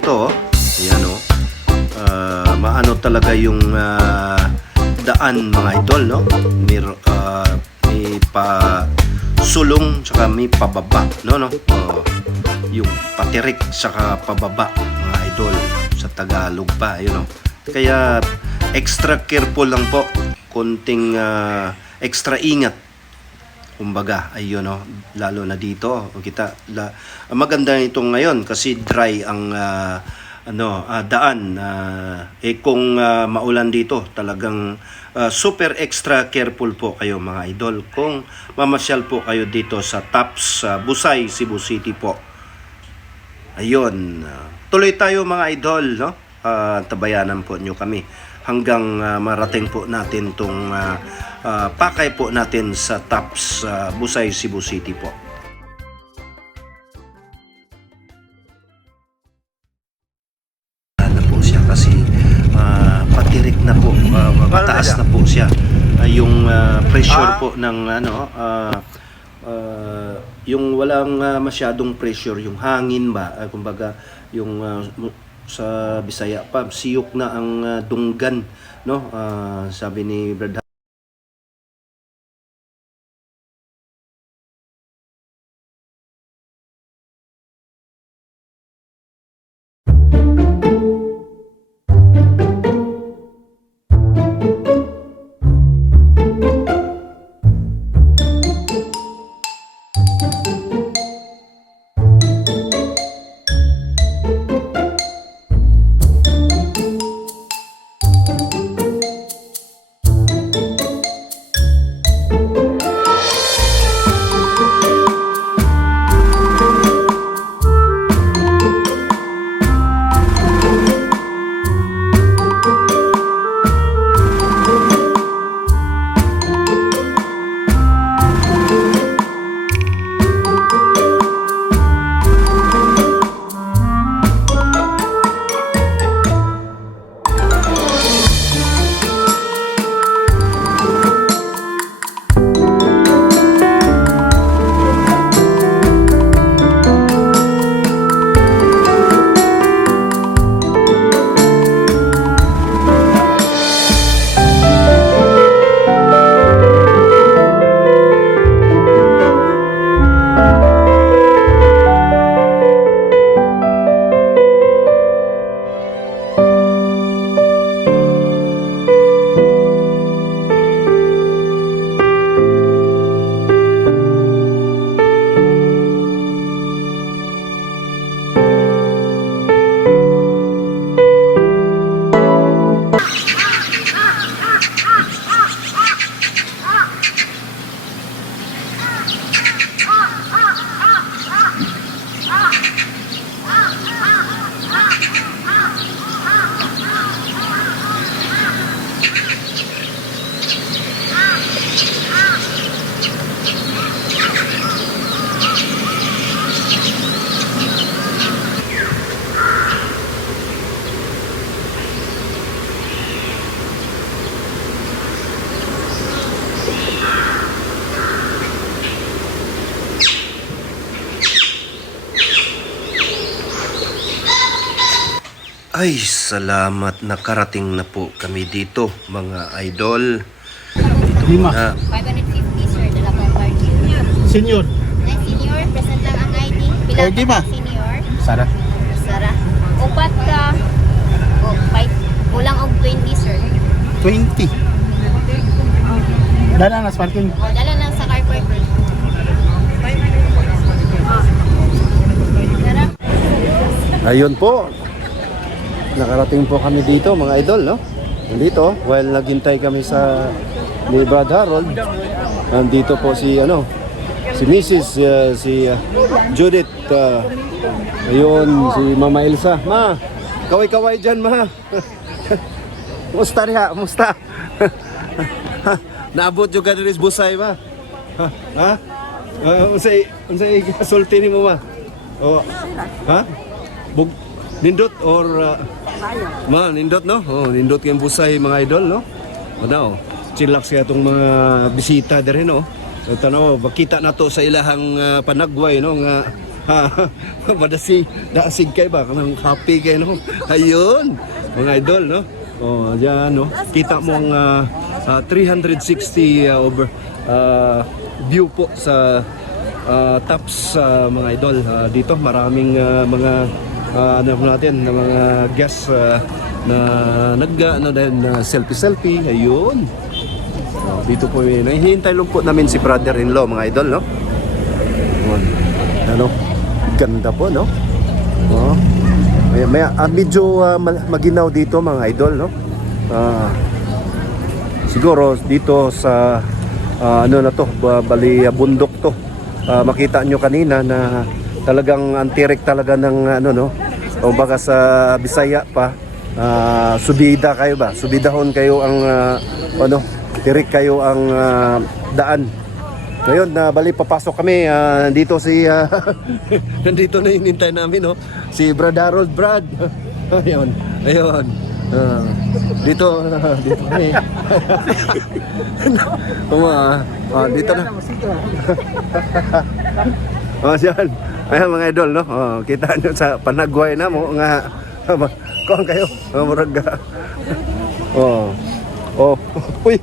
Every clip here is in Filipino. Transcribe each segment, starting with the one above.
to, ayan o. Maano talaga yung daan mga idol, no? May pa sulong tsaka may pababa, no? Yung patirik tsaka pababa mga idol sa Tagalog pa, yun, no? Kaya extra careful lang po, konting extra ingat, kumbaga, ayun, no? Lalo na dito kita maganda nito ngayon kasi dry ang daan. Kung maulan dito, talagang super extra careful po kayo mga idol kung mamasyal po kayo dito sa Taps, Busay, Cebu City po. Ayun, tuloy tayo mga idol, no? Tabayanan po nyo kami hanggang marating po natin tong pakay po natin sa Taps, Busay, Cebu City po. Kasi patirik na po, mataas na po siya. Yung pressure po ng yung walang masyadong pressure, yung hangin ba, kumbaga yung sa Bisaya pa, siyok na ang dunggan, no? Sabi ni Brad. Ay, salamat, nakarating na po kami dito mga idol. Lima. 550 sir, dala ko ang card. Senior. Senior, present lang ang ID. Pila ID ka ma? senior? Sara. Sara. Upat ka. O, 5. Kulang og 20 sir. 20. Dala na sa parking. O, dala lang sa car park. Sara. Ayun po, nakarating po kami dito mga idol, no? Nandito, while naghintay kami sa ni Brad Harold, nandito po si si Mrs. Si Judith, ayun, si Mama Elsa. Ma, kaway-kaway dyan, ma. Musta riha? Musta? Naabot yung kanilis busay, ma. Ha? Unsay kasulti ni mo, ma? O, ha? Nindot or nindot, no? Oh, nindot kayong busay mga idol, no? Ano, chillax kaya itong mga bisita din, no? So, tanaw, makita na to sa ilahang panagway, no? Nga, Madasig, daasig kayo ba? Kanang happy kayo, no? Ayun, mga idol, no? Oh, yan, no? Kita mo ang 360 over view po sa tops, mga idol. Dito, maraming mga ano natin, na mga guests na selfie-selfie. Ayun. Dito po yun. Hihintay lang po namin si brother-in-law, mga idol, no? Ano? Ganda po, no? Oh. Medyo maginaw dito, mga idol, no? Siguro dito sa ano na to, bali bundok to. Makita nyo kanina na talagang antirik talaga ng ano, no? O baka sa Bisaya pa, subida kayo ba? Subidahon kayo ang ano, tirik kayo ang daan. Ngayon, bali papasok kami. Nandito si nandito na hinintay namin, no? Si Brad Harold. Brad. Ayun. Ayun. Dito kami. Dito na. Diyan. Ayan, mga idol, no? Kita nyo sa panagway na mo nga. Kuhan kayo. Murag. Uy,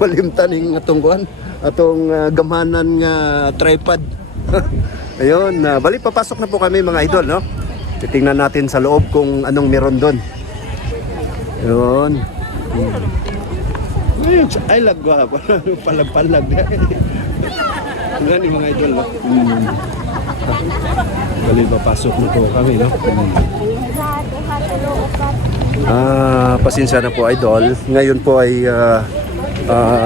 malimtaning atong kuhan. Atong gamanan nga tripod. Ayun, bali papasok na po kami, mga idol, no? Titingnan natin sa loob kung anong meron doon. Ayun. Ay, lagwa. Palag-palag. Yan yung mga idol, no? Bali papasok na po kami, no? Pasensya na po, idol. Ngayon po ay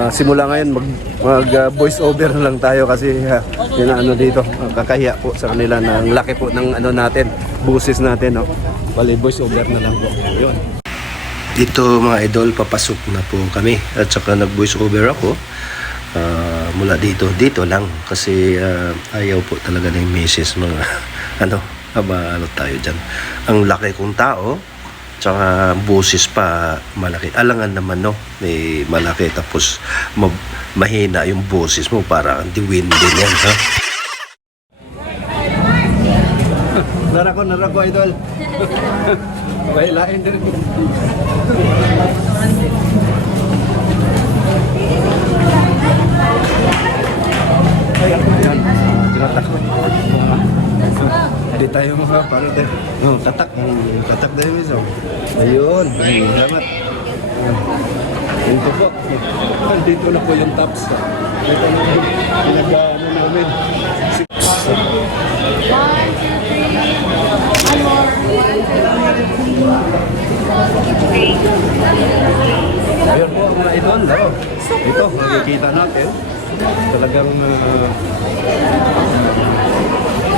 simula ngayon mag voice over na lang tayo kasi ano dito, kakahiya po sa kanila ng laki po ng ano natin, buses natin, no. Bali voice over na lang po. Ayun. Dito, mga idol, papasok na po kami at saka nag voice over ako mula dito lang kasi ayaw po talaga ng misis mga ano tayo dyan. Ang laki kong tao, tsaka busis pa malaki. Alangan naman, no? May malaki tapos mahina yung busis mo, para diwin din yan, ha? Narako, idol. Bahilain din. Ayan, tinatak ko. Hindi tayo mga parang katak tayo miso. Ayun, salamat. Ito po. Dito na po yung tops. Dito na po pinag-ano namin. 1, 2, 3. Ayun po, mga idol. Ito, makikita natin. Talagang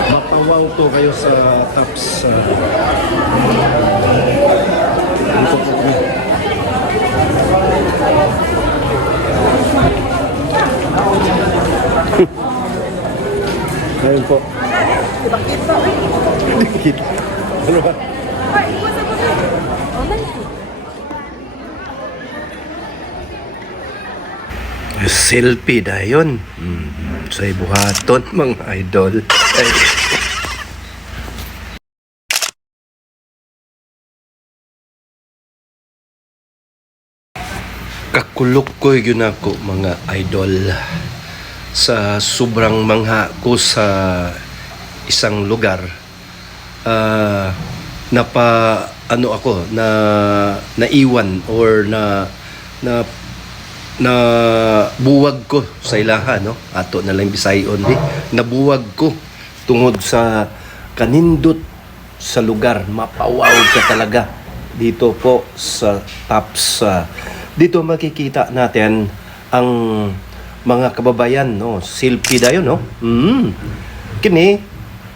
mapawaw to kayo sa tops. Ito po kami. Ayun po. Kita. Ano ba? Selfie dayon. Sa ibuhaton, mga idol. Ay. Kakulok ko yun ako, mga idol, sa sobrang mangha ko sa isang lugar. Naiwan or na buwag ko sa ilaha, no? Ato na lang Bisayon di. Nabuwag ko tungod sa kanindot sa lugar. Mapawaw ka talaga dito po sa tops. Dito makikita natin ang mga kababayan, no? Selfie dayon, no? Kini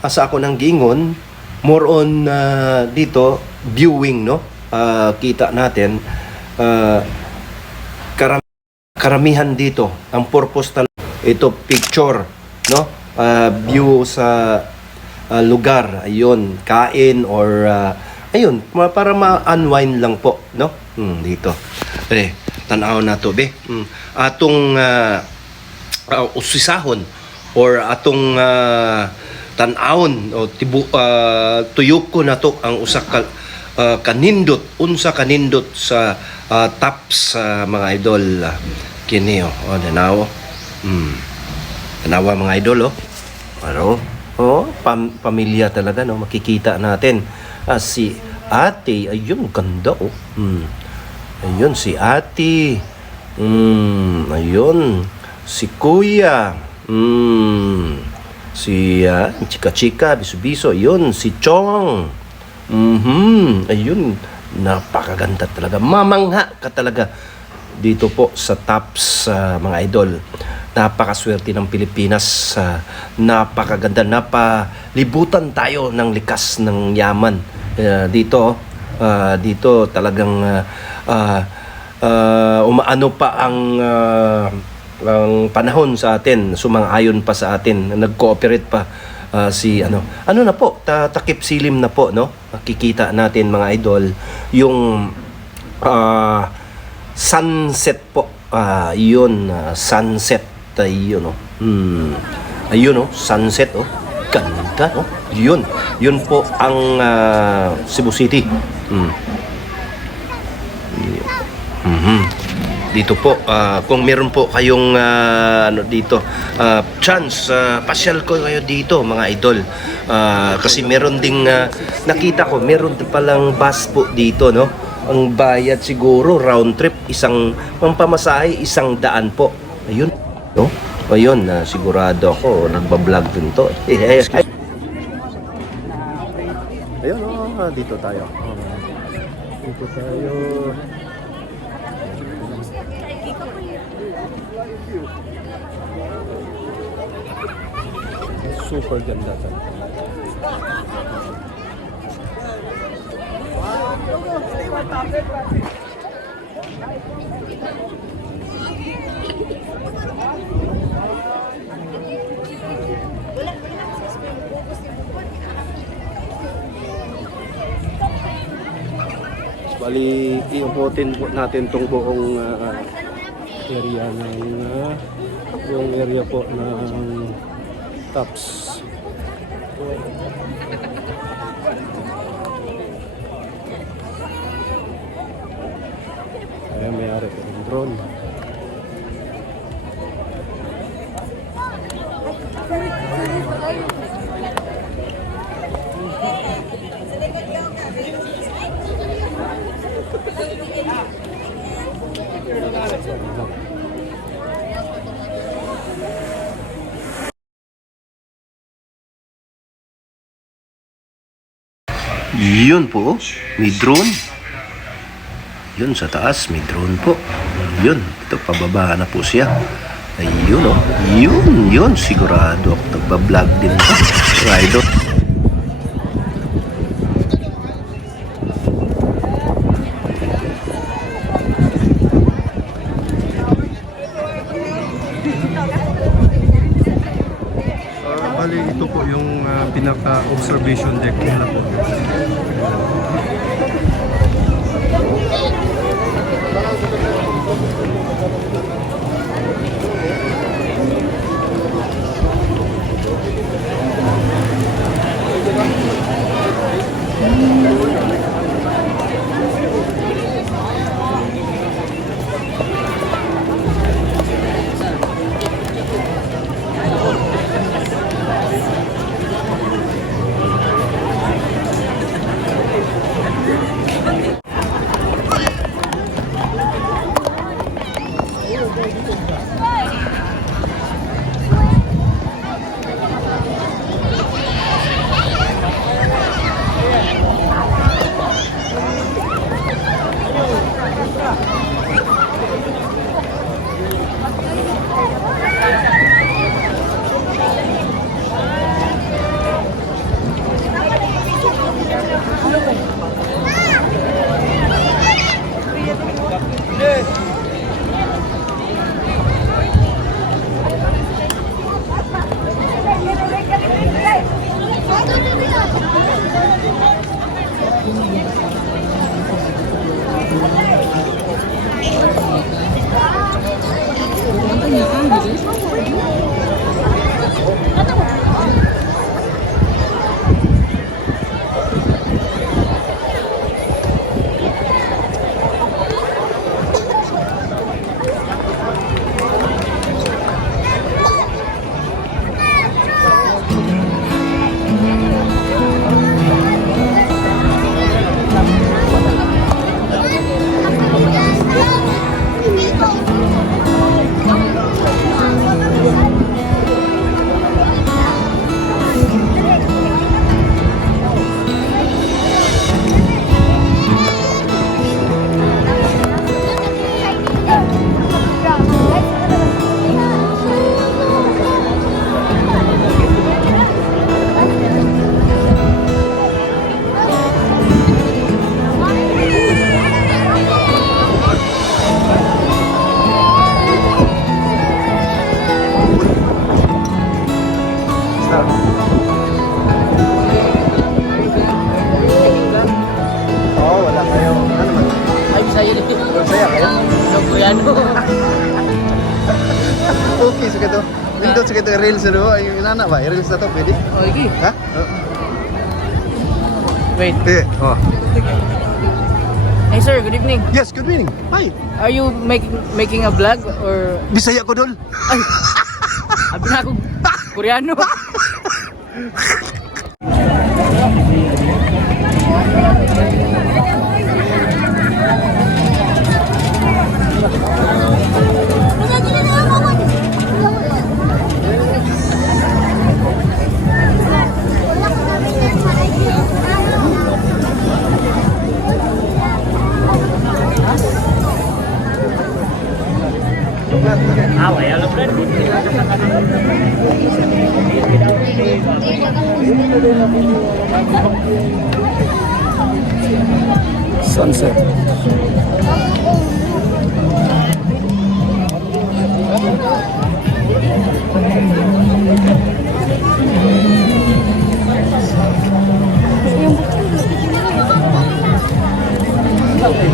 asa ako ng gingon, more on dito viewing, no? Kita natin karamihan dito ang purpose talaga ito picture, no? View sa lugar, ayun, kain or ayun, para ma-unwind lang po, no? Dito. Tanaw na to, be. Atong usisahon or atong tan-awon o tuyok ko na to ang usa ka kanindot unsa kanindot sa tops mga idol kini danaw tanawa mga idol pamilya talaga no, makikita natin si ate, ayun ganda ayun si ate, ayun si kuya, si chika-chika, biso-biso, ayun si Chong, ayun napakaganda talaga, mamangha ka talaga dito po sa tops mga idol. Napakaswerte ng Pilipinas, napakaganda, napalibutan tayo ng likas ng yaman dito talagang umaano pa ang panahon sa atin, sumang-ayon pa sa atin, nag-cooperate pa si ano na po, takip silim na po no, makikita natin mga idol yung sunset po, yun sunset ayun ayun sunset ganda yun po ang Cebu City. Dito po kung meron po kayong dito chance, pasyal ko kayo dito mga idol, kasi meron ding nakita ko, meron din palang bus po dito no, ang bayad siguro round trip isang pampamasahe 100 po, ayun no? Ayun, sigurado ako nagba-vlog din to. Ayun, dito tayo. Dito tayo. Super ganda talaga. Bali, iubutin po natin tong buong area ng yung area po ng tops. Ayan, may ari po ng drone. Yun po, may drone. Yun sa taas, may drone po. Yun, ito pababa na po siya. Ayun yun, sigurado ako nagbablog din po. Rider. Bali, ito po yung pinaka-observation deck nila po. ito i-reels na doon. Yung inana ba? I-reels na to, pwede? Okay. Ha? Wait. Oh. Hey sir, good evening. Yes, good evening. Hi. Are you making a vlog or Bisaya ko dol. ay? Abi na ako Koreano. Sunset. Okay.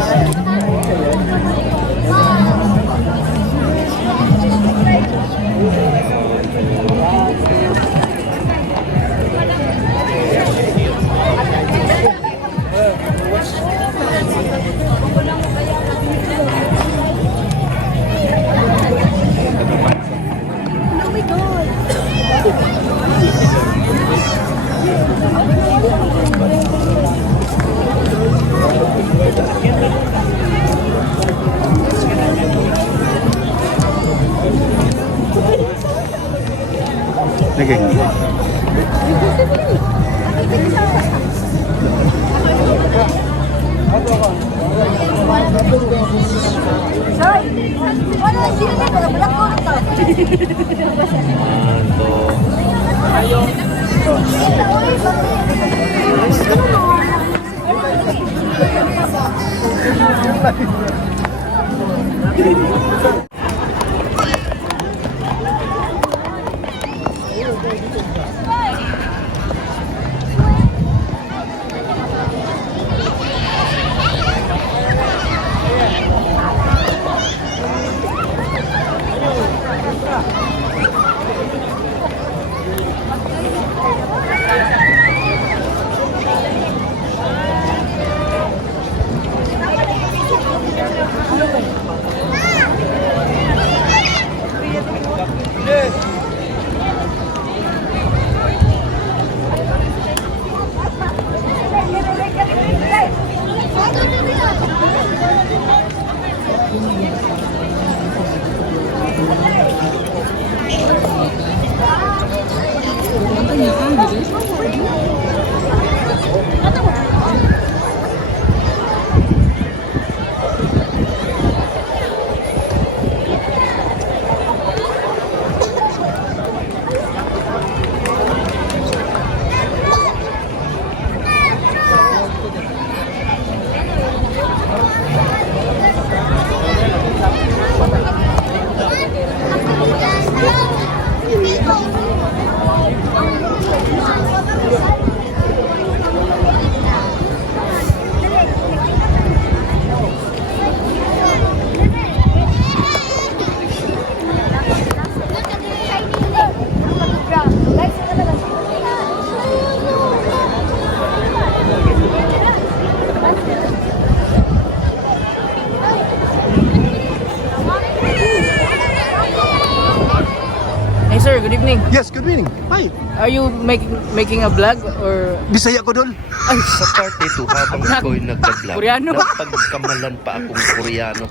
Hey sir, good evening. Yes, good evening. Hi. Are you making a vlog or Bisaya ko dol. Sa part 2 habang ako'y nagka-vlog, Koreano? napagkamalan pa akong Koreano.